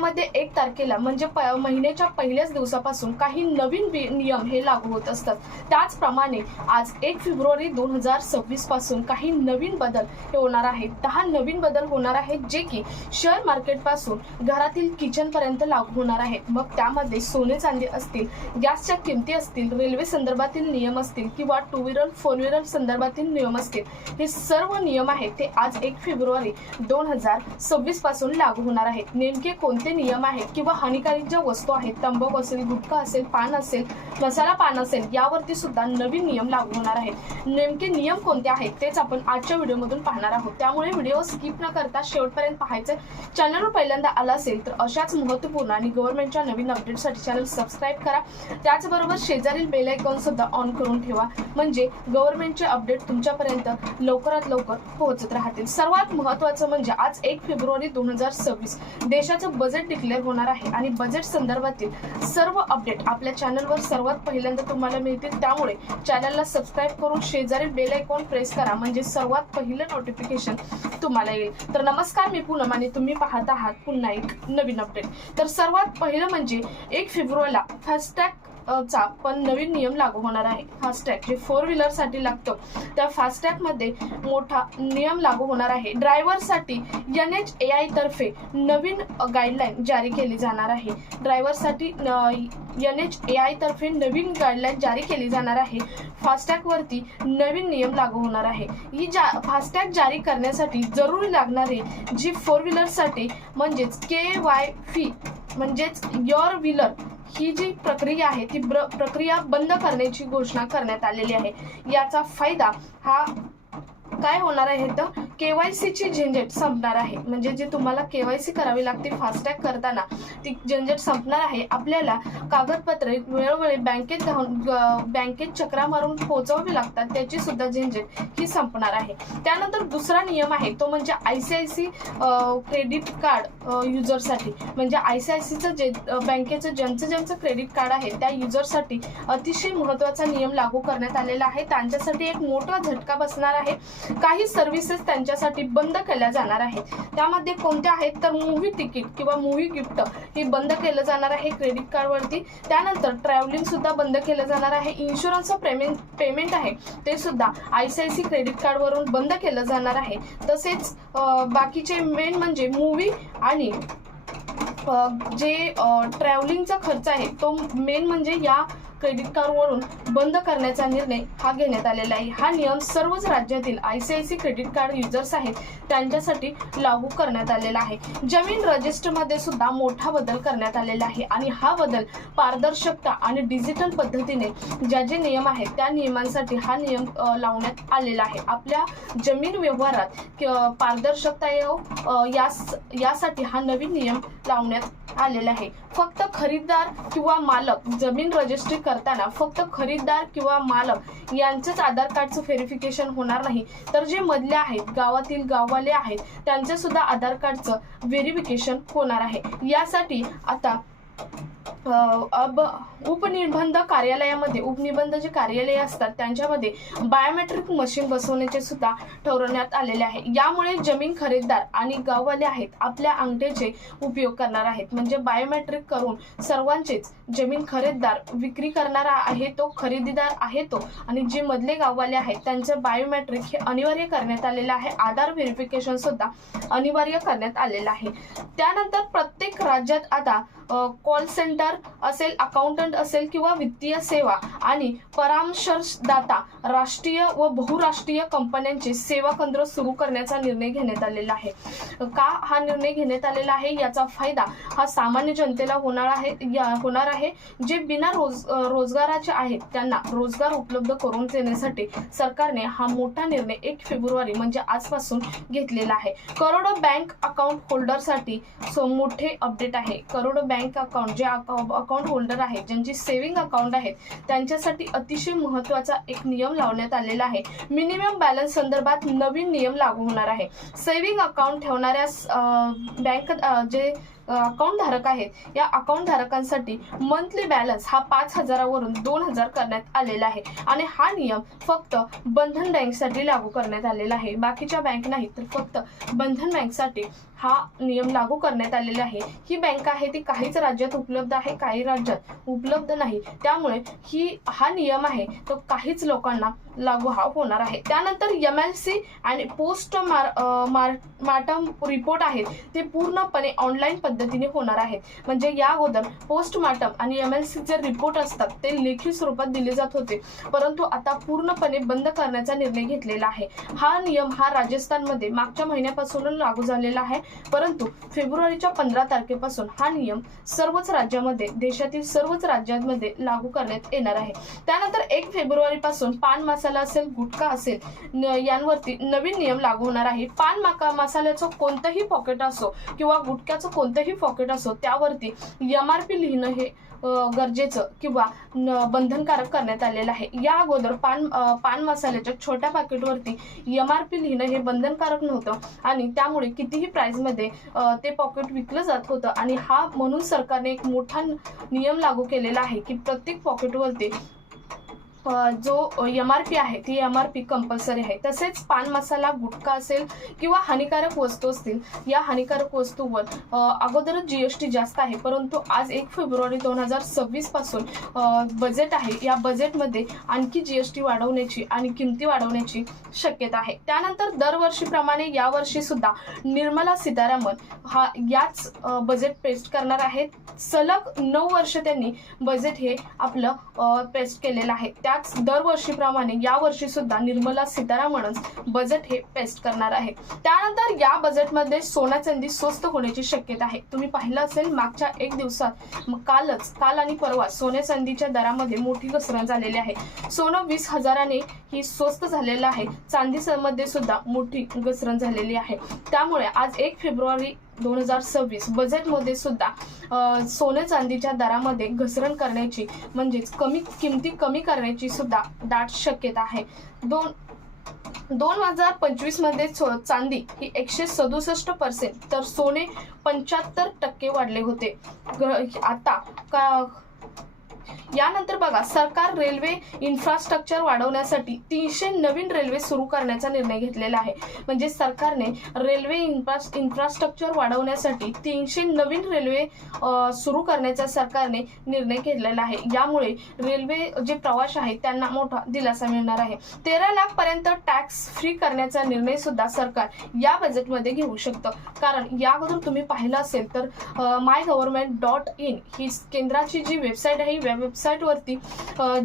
महिन्यामध्ये 1 तारखेला म्हणजे महिन्याच्या पहिल्याच दिवसापासून काही नवीन नियम हे लागू होत असतात। त्याचप्रमाणे आज 1 फेब्रुवारी 2026 पासून काही नवीन बदल हे होणार आहेत। 10 नवीन बदल होणार आहेत जे की शेअर मार्केट पासून घरातील किचन पर्यंत लागू होणार आहेत। मग त्यामध्ये सोने चांदी असतील, गॅसच्या किमती असतील, रेल्वे संदर्भातील नियम असतील किंवा 2 व्हीलर 4 व्हीलर संदर्भातील नियम असतील, हे सर्व नियम आहेत ते आज 1 फेब्रुवारी 2026 पासून लागू होणार आहेत। नेमके कोणते नियम आहेत किंवा हानिकारक ज्या वस्तू आहेत, तंबाखू असेल, गुटखा असेल, पान असेल, मसाला पान असेल, यावरती सुद्धा नवीन नियम लागू होणार आहेत। नेमके नियम कोणते आहेत तेच आपण आजच्या व्हिडिओमधून पाहणार आहोत। त्यामुळे व्हिडिओ स्किप न करता शेवटपर्यंत पाहायचे। चॅनलवर पहिल्यांदा आला असेल तर अशाच महत्त्वपूर्ण आणि गव्हर्नमेंटच्या नवीन अपडेटसाठी चॅनल सबस्क्राइब करा। त्याचबरोबर शेजारील बेल आयकॉन सुद्धा ऑन करून ठेवा, म्हणजे गव्हर्नमेंटचे अपडेट तुमच्यापर्यंत लवकरात लवकर पोहोचत राहतील। सर्वात महत्त्वाचं म्हणजे आज 1 फेब्रुवारी 2026 देशाचं बजेट डिक्लेअर होणार आहे आणि बजेट संदर्भातील सर्व अपडेट आपल्या चॅनलवर सर्वात पहिल्यांदा तुम्हाला मिळतील। त्यामुळे चॅनलला सबस्क्राइब करून शेजारील बेल आयकॉन प्रेस करा, म्हणजे सर्वात पहिलं नोटिफिकेशन तुम्हाला येईल। तर नमस्कार, मी पूनम आणि तुम्ही पाहत आहात पुन्हा एक नवीन अपडेट। तर सर्वात पहिलं म्हणजे 1 फेब्रुवारीला फास्टॅग चा पण नवीन नियम लागू होणार आहे। फास्टॅग जे 4 व्हीलर साठी लागतो त्या फास्टॅग मध्ये मोठा नियम लागू होणार आहे। ड्रायव्हरसाठी NHAI तर्फे नवीन गाईडलाईन जारी केली जाणार आहे। ड्रायव्हरसाठी NHAI तर्फे नवीन गाईडलाईन जारी केली जाणार आहे। फास्टॅग वरती नवीन नियम लागू होणार आहे। ही फास्टॅग जारी करण्यासाठी जरुरी लागणारी जी 4 व्हीलर साठी म्हणजेच KYC म्हणजेच योर व्हीलर ही जी प्रक्रिया आहे ती प्रक्रिया बंद करण्याची घोषणा करण्यात आलेली आहे। याचा फायदा हा काय होणार आहे तर KYC ची झंझट संपणार आहे। म्हणजे जे तुम्हाला KYC करावी लागते फास्टॅग करताना ती झंझट संपणार आहे। आपल्याला कागदपत्रे वेळोवेळी बँकेत चक्रा मारून पोहोचवावी लागतात, त्याची सुद्धा झंझट ही संपणार आहे। त्यानंतर दुसरा नियम आहे तो म्हणजे ICICI क्रेडिट कार्ड युजरसाठी, म्हणजे ICICIचं जे बँकेचं ज्यांचं क्रेडिट कार्ड आहे त्या युजरसाठी अतिशय महत्त्वाचा नियम लागू करण्यात आलेला आहे। त्यांच्यासाठी एक मोठा झटका बसणार आहे। काही सर्व्हिसेस त्यांच्यासाठी बंद केल्या जाणार आहेत। त्यामध्ये कोणत्या आहेत तर मूव्ही तिकीट किंवा मूव्ही गिफ्ट हे बंद केलं जाणार आहे क्रेडिट कार्ड वरती। त्यानंतर ट्रॅव्हलिंग सुद्धा बंद केलं जाणार आहे। इन्शुरन्सचं पेमेंट आहे ते सुद्धा ICICI क्रेडिट कार्ड वरून बंद केलं जाणार आहे। तसेच बाकीचे मेन म्हणजे मूव्ही आणि जे ट्रॅव्हलिंगचा खर्च आहे तो मेन म्हणजे या क्रेडिट कार्ड वरून बंद करण्याचा निर्णय हा घेण्यात आलेला आहे। हा नियम सर्वच राज्यातील ICICI क्रेडिट कार्ड युजर्स आहेत त्यांच्यासाठी लागू करण्यात आलेला आहे। जमीन रजिस्टर मध्ये सुद्धा मोठा बदल करण्यात आलेला आहे आणि हा बदल पारदर्शकता आणि डिजिटल पद्धतीने जे नियम आहेत त्या नियमांसाठी हा नियम लावण्यात आलेला आहे। आपल्या जमीन व्यवहारात पारदर्शकता यासाठी हा नवीन नियम लावण्यात आलेला आहे। फक्त खरीददार किंवा मालक जमीन रजिस्ट्री करताना फक्त खरीददार किंवा मालक यांचेच आधार कार्डचं व्हेरिफिकेशन होणार नाही, तर जे मधले आहेत गावातील गाववाले आहेत त्यांचे सुद्धा आधार कार्डचं व्हेरिफिकेशन होणार आहे। यासाठी आता उपनिबंध कार्यालयामध्ये उपनिबंध जे कार्यालय असतात त्यांच्यामध्ये बायोमेट्रिक मशीन बसवण्याचे सुद्धा ठरवण्यात आलेले आहे। यामुळे जमीन खरेदीदार आणि गाववाले आहेत आपल्या अंगठ्याचे उपयोग करणार आहेत, म्हणजे बायोमेट्रिक करून सर्वांचेच जमीन खरेदीदार विक्री करणारा आहे तो, खरेदीदार आहे तो आणि जे मधले गाववाले आहेत त्यांचं बायोमेट्रिक हे अनिवार्य करण्यात आलेलं आहे। आधार व्हेरिफिकेशन सुद्धा अनिवार्य करण्यात आलेलं आहे। त्यानंतर प्रत्येक राज्यात आता कॉल सेंटर असेल, अकाउंटंट असेल किंवा वित्तीय सेवा आणि परामर्शदाता राष्ट्रीय व बहुराष्ट्रीय कंपन्यांचे सेवा केंद्र सुरू करण्याचा निर्णय घेण्यात आलेला आहे। का हा निर्णय घेण्यात आलेला आहे याचा फायदा हा सामान्य जनतेला होणार आहे। जे बिना रोजगाराचे आहेत त्यांना रोजगार उपलब्ध करून देण्यासाठी सरकारने हा मोठा निर्णय 1 फेब्रुवारी म्हणजे आजपासून घेतलेला आहे। करोडो बँक अकाउंट होल्डरसाठी मोठे अपडेट आहे। करोडो बँक अकाउंट जे अकाउंट होल्डर आहेत ज्यांची सेव्हिंग अकाउंट आहेत त्यांच्यासाठी अतिशय महत्त्वाचा एक नियम लावण्यात आलेला आहे। मिनिमम बॅलन्स संदर्भात नवीन नियम लागू होणार आहे। सेव्हिंग अकाउंट ठेवणाऱ्या बँक जे अकाउंट धारक आहेत या अकाउंट धारकांसाठी मंथली बॅलन्स हा 5,000 वरून 2,000 करण्यात आलेला आहे आणि हा नियम फक्त बंधन बँकसाठी लागू करण्यात आलेला आहे. बाकीच्या बँक नाही तर फक्त बंधन बँकसाठी हा नियम लागू करण्यात आलेला आहे. ही बँक आहे ती काहीच राज्यात उपलब्ध आहे, काही राज्यात उपलब्ध नाही. त्यामुळे हा नियम आहे तो काहीच लोकांना लागू होणार आहे. त्यानंतर MLC आणि पोस्ट मार्टम रिपोर्ट आहेत ते पूर्णपणे ऑनलाईन पद्धतीने होणार आहेत. म्हणजे या अगोदर पोस्टमार्टम आणि MLC चे रिपोर्ट असतात ते लेखी स्वरूपात दिले जात होते, परंतु आता पूर्णपणे बंद करण्याचा निर्णय घेतलेला आहे. हा नियम हा राजस्थानमध्ये मागच्या महिन्यापासून लागू झालेला आहे, परंतु फेब्रुवारीच्या 15 तारखेपासून हा नियम सर्वच राज्यामध्ये, देशातील सर्वच राज्यांमध्ये लागू करण्यात येणार आहे. त्यानंतर 1 फेब्रुवारी पासून पान मसाला असेल, गुटखा असेल यांवरती नवीन नियम लागू होणार आहे. पान मसाल्याचं कोणतंही पॉकेट असो किंवा गुटख्याचं कोणतंही पॉकेट असो त्यावरती MRP लिहिणं हे गरजेचं किंवा बंधनकारक करण्यात आलेलं आहे. या अगोदर पान मसाल्याच्या छोट्या पॅकेटवरती MRP लिहिणं हे बंधनकारक नव्हतं आणि त्यामुळे कितीही प्राइसमध्ये ते पॉकेट विकलं जात होतं आणि हा म्हणून सरकारने एक मोठा नियम लागू केलेला आहे की प्रत्येक पॉकेटवरती जो MRP आहे ती MRP कंपल्सरी आहे. तसेच पान मसाला, गुटखा असेल किंवा हानिकारक वस्तू असतील, या हानिकारक वस्तूवर अगोदरच GST जास्त आहे, परंतु आज 1 फेब्रुवारी 2026 पासून बजेट आहे. या बजेटमध्ये आणखी GST वाढवण्याची आणि किमती वाढवण्याची शक्यता आहे. त्यानंतर दरवर्षीप्रमाणे यावर्षी सुद्धा निर्मला सीतारामन याच बजेट पेस्ट करणार आहेत. सलग 9 वर्ष त्यांनी बजेट हे आपलं पेस्ट केलेलं आहे. त्याच दरवर्षीप्रमाणे यावर्षी सुद्धा निर्मला सीतारामनच बजेट हे पेस्ट करणार आहे. त्यानंतर या बजेटमध्ये सोना चांदी स्वस्त होण्याची शक्यता आहे. तुम्ही पाहिलं असेल मागच्या 1 दिवसात काल आणि परवा सोन्या चांदीच्या दरामध्ये मोठी घसरण झालेली आहे. सोनं 20,000ने ही स्वस्त झालेलं आहे. चांदीमध्ये सुद्धा मोठी घसरण झालेली आहे. त्यामुळे आज 1 फेब्रुवारी 2026 बजेटमध्ये सुद्धा सोने चांदीच्या दरामध्ये घसरण करण्याची म्हणजेच किमती कमी करण्याची सुद्धा दाट शक्यता आहे. 2025 मध्ये चांदी ही 167% तर सोने 75% वाढले होते. आता यानंतर बघा, सरकार रेल्वे इन्फ्रास्ट्रक्चर वाढवण्यासाठी 300 नवीन रेल्वे सुरू करण्याचा निर्णय घेतलेला आहे. म्हणजे सरकारने रेल्वे इन्फ्रास्ट्रक्चर वाढवण्यासाठी 300 नवीन रेल्वे सुरू करण्याचा सरकारने निर्णय घेतलेला आहे. यामुळे रेल्वे जे प्रवास आहे त्यांना मोठा दिलासा मिळणार आहे. 13 लाख पर्यंत टॅक्स फ्री करण्याचा निर्णय सुद्धा सरकार या बजेटमध्ये घेऊ शकतं. कारण या अगोदर तुम्ही पाहिलं असेल तर mygovernment.in ही केंद्राची जी वेबसाईट आहे, वेबसाईट वरती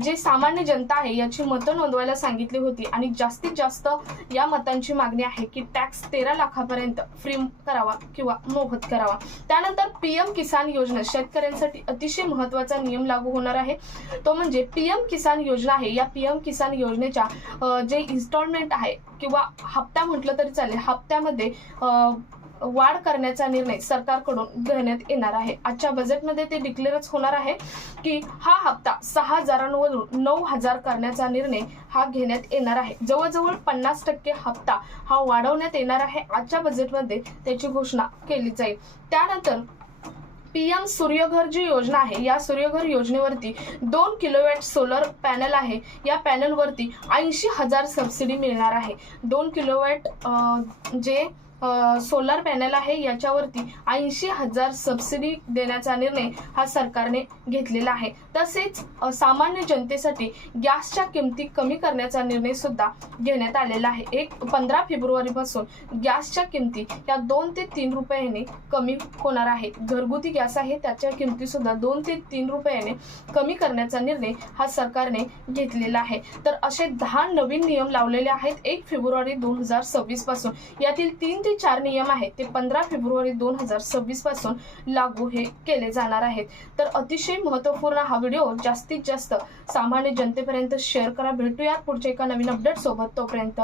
जे सामान्य जनता आहे याची मतं नोंदवायला सांगितली होती आणि जास्तीत जास्त या मतांची मागणी आहे की टॅक्स 13 लाखापर्यंत फ्री करावा किंवा मोफत करावा. त्यानंतर PM किसान योजना शेतकऱ्यांसाठी अतिशय महत्त्वाचा नियम लागू होणार आहे. तो म्हणजे PM किसान योजना आहे. या PM किसान योजनेच्या जे इन्स्टॉलमेंट आहे किंवा हप्ता म्हटलं तरी चालेल, हप्त्यामध्ये वाढ करण्याचा निर्णय सरकारकडून घेण्यात येणार आहे. आजच्या बजेटमध्ये ते डिक्लेअरच होणार आहे की हा हप्ता 6,000 वरून 9,000 करण्याचा निर्णय हा घेण्यात येणार आहे. जवळजवळ 50% हप्ता हा वाढवण्यात येणार आहे. आजच्या बजेटमध्ये त्याची घोषणा केली जाईल. त्यानंतर PM सूर्यघर जी योजना आहे, या सूर्यघर योजनेवरती 2 किलोवॅट सोलर पॅनल आहे. या पॅनलवरती 80,000 सबसिडी मिळणार आहे. 2 किलोवॅट जे सोलर पॅनल आहे याच्यावरती 80,000 सबसिडी देण्याचा निर्णय हा सरकारने घेतलेला आहे. तसेच सामान्य जनतेसाठी गॅसच्या किमती कमी करण्याचा निर्णय सुद्धा घेण्यात आलेला आहे. 15 फेब्रुवारी पासून गॅसच्या किमती या 2 ते 3 रुपयाने कमी होणार आहे. घरगुती गॅस आहे त्याच्या किमती सुद्धा 2 ते 3 रुपयाने कमी करण्याचा निर्णय हा सरकारने घेतलेला आहे. तर असे 10 नवीन नियम लावलेले आहेत 1 फेब्रुवारी 2026 पासून. यातील 3 ते 4 नियम आहेत ते 15 फेब्रुवारी 2026 पासून लागू हे केले जाणार आहेत. तर अतिशय महत्त्वपूर्ण हा व्हिडिओ जास्तीत जास्त सामान्य जनतेपर्यंत शेअर करा. भेटूया पुढच्या एका नवीन अपडेट सोबत. तोपर्यंत